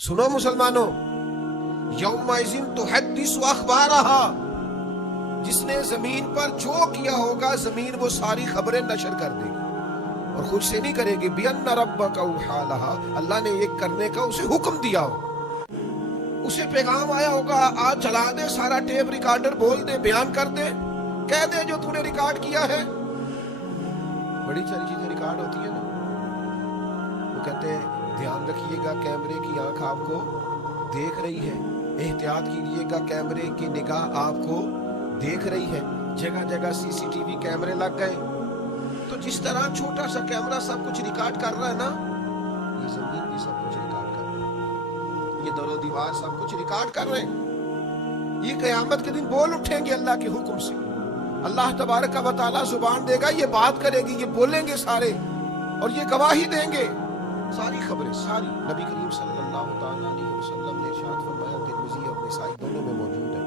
سنو مسلمانوں، یومئذ تحدث اخبارہا، جس نے زمین پر جو کیا ہوگا زمین وہ ساری خبریں نشر کر دے گی، اور خود سے نہیں کرے گی۔ بِأَنَّ رَبَّكَ أَوْحَىٰ لَهَا، اللہ نے ایک کرنے کا اسے حکم دیا ہو، اسے پیغام آیا ہوگا، آج چلا دے سارا ٹیپ ریکارڈر، بول دے، بیان کر دے، کہہ دے جو تو نے ریکارڈ کیا ہے۔ بڑی ساری چیزیں ریکارڈ ہوتی ہیں نا، وہ کہتے ہیں دھیان رکھیے گا، کیمرے کی آنکھ آپ کو دیکھ رہی ہے، احتیاط کیجیے گا، کیمرے کی نگاہ آپ کو دیکھ رہی ہے، جگہ جگہ سی سی ٹی وی کیمرے لگ گئے۔ تو جس طرح چھوٹا سا کیمرہ سب کچھ ریکارڈ کر رہا ہے نا، یہ زمین بھی سب کچھ ریکارڈ کر رہی ہے، یہ در و دیوار سب کچھ ریکارڈ کر رہے ہیں۔ یہ قیامت کے دن بول اٹھیں گے اللہ کے حکم سے، اللہ تبارک و تعالیٰ زبان دے گا، یہ بات کرے گی، یہ بولیں گے سارے، اور یہ گواہی دیں گے، ساری خبریں ساری۔ نبی کریم صلی اللہ تعالیٰ علیہ وسلم نے ارشاد فرمایا، ترمذی اور نسائی دونوں میں موجود ہے،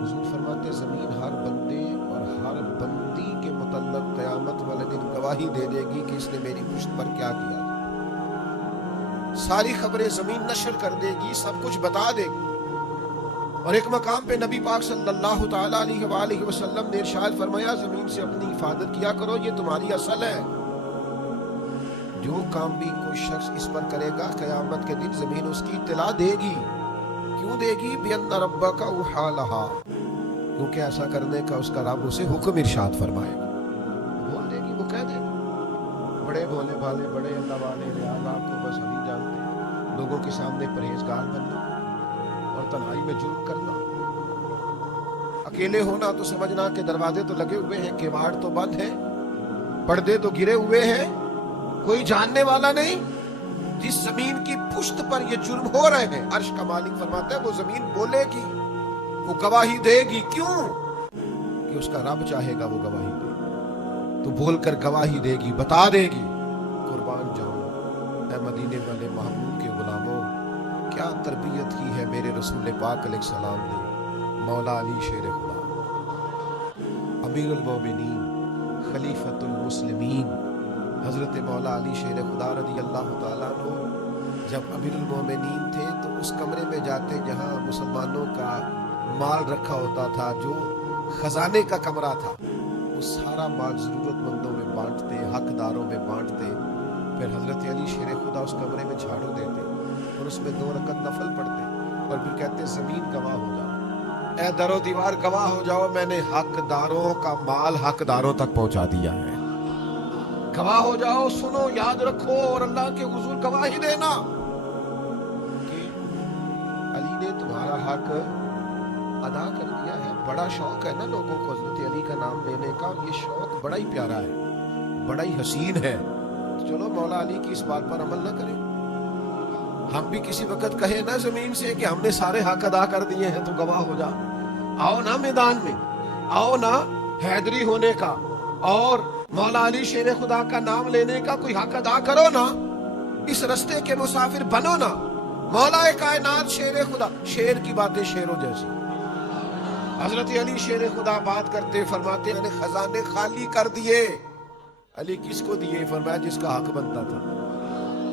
حضور فرماتے زمین ہر بندے اور ہر بندی کے متعلق قیامت والے دن گواہی دے دے گی کہ اس نے میری پشت پر کیا کیا تھا۔ ساری خبریں زمین نشر کر دے گی، سب کچھ بتا دے گی۔ اور ایک مقام پہ نبی پاک صلی اللہ تعالیٰ علیہ وآلہ وسلم نے ارشاد فرمایا، زمین سے اپنی حفاظت کیا کرو، یہ تمہاری اصل ہے۔ جو کام بھی کوئی شخص اس پر کرے گا قیامت کے دن زمین اس کی اطلاع دے گی۔ کیوں دے گی؟ بِأَنَّ رَبَّكَ أَوْحَىٰ لَهَا، کیونکہ ایسا کرنے کا اس کا رب اسے حکم ارشاد فرمائے گا، بول دے گی، وہ کہہ دے گا۔ بڑے بھولے بھالے، بڑے اللہ والے ریاض آپ کو بس ابھی جانتے ہیں، لوگوں کے سامنے پرہیزگار بننا اور تنہائی میں جرم کرنا، اکیلے ہونا تو سمجھنا کہ دروازے تو لگے ہوئے ہیں، کیواڑ تو بند ہے، پردے تو گرے ہوئے ہیں، کوئی جاننے والا نہیں۔ جس زمین کی پشت پر یہ جرم ہو رہے ہیں، عرش کا مالک فرماتا ہے وہ زمین بولے گی، وہ گواہی دے گی۔ کیوں؟ کہ اس کا رب چاہے گا وہ گواہی دے، تو بول کر گواہی دے گی، بتا دے گی۔ قربان جاؤں اے مدینے والے محبوب کے غلاموں، کیا تربیت کی ہے میرے رسول پاک علیہ السلام نے۔ مولا علی شیر خدا، امیر المومنین، خلیفۃ المسلمین، حضرت مولا علی شیر خدا رضی اللہ تعالیٰ عنہ جب امیر المومنین تھے تو اس کمرے میں جاتے جہاں مسلمانوں کا مال رکھا ہوتا تھا، جو خزانے کا کمرہ تھا، وہ سارا مال ضرورت مندوں میں بانٹتے، حقداروں میں بانٹتے۔ پھر حضرت علی شیر خدا اس کمرے میں جھاڑو دیتے اور اس میں 2 رکعت نفل پڑھتے، اور پھر کہتے زمین گواہ ہو جاؤ، اے در و دیوار گواہ ہو جاؤ، میں نے حقداروں کا مال حقداروں تک پہنچا دیا ہے۔ گواہ ہو جاؤ، سنو، یاد رکھو، اور اللہ کے حضور گواہی دینا کہ علی نے تمہارا حق ادا کر دیا ہے۔ بڑا شوق ہے نا لوگوں کو حضرت علی کا نام لینے کا، اور یہ شوق بڑا ہی پیارا ہے، بڑا ہی حسین ہے۔ چلو مولا علی کی اس بات پر عمل نہ کریں، ہم بھی کسی وقت کہیں نا زمین سے کہ ہم نے سارے حق ادا کر دیے ہیں، تو گواہ ہو جا، آؤ نا میدان میں، آؤ نا حیدری ہونے کا اور مولا علی شیر خدا کا نام لینے کا کوئی حق ادا کرو نا، اس رستے کے مسافر بنو نا۔ مولا کائنات شیر خدا، شیر کی باتیں شیروں جیسی۔ حضرت علی شیر خدا بات کرتے فرماتے میں نے خزانے خالی کر دیے۔ علی کس کو دیے؟ فرمایا جس کا حق بنتا تھا،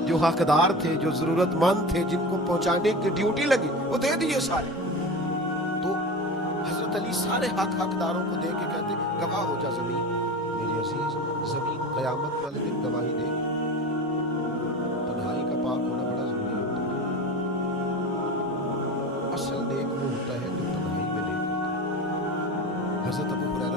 جو حقدار تھے، جو ضرورت مند تھے، جن کو پہنچانے کی ڈیوٹی لگی، وہ دے دیے سارے۔ تو حضرت علی سارے حقداروں کو دے کے کہتے گواہ ہو جا زمین، میری عزیز زمین قیامت والے دن گواہی دے گی۔ تنہائی کا پاک ہونا بڑا ضروری ہوتا ہے۔ اصل نیک وہ ہوتا ہے جو تنہائی میں نیک ہوتا ہے۔ حضرت ابو ہریرہ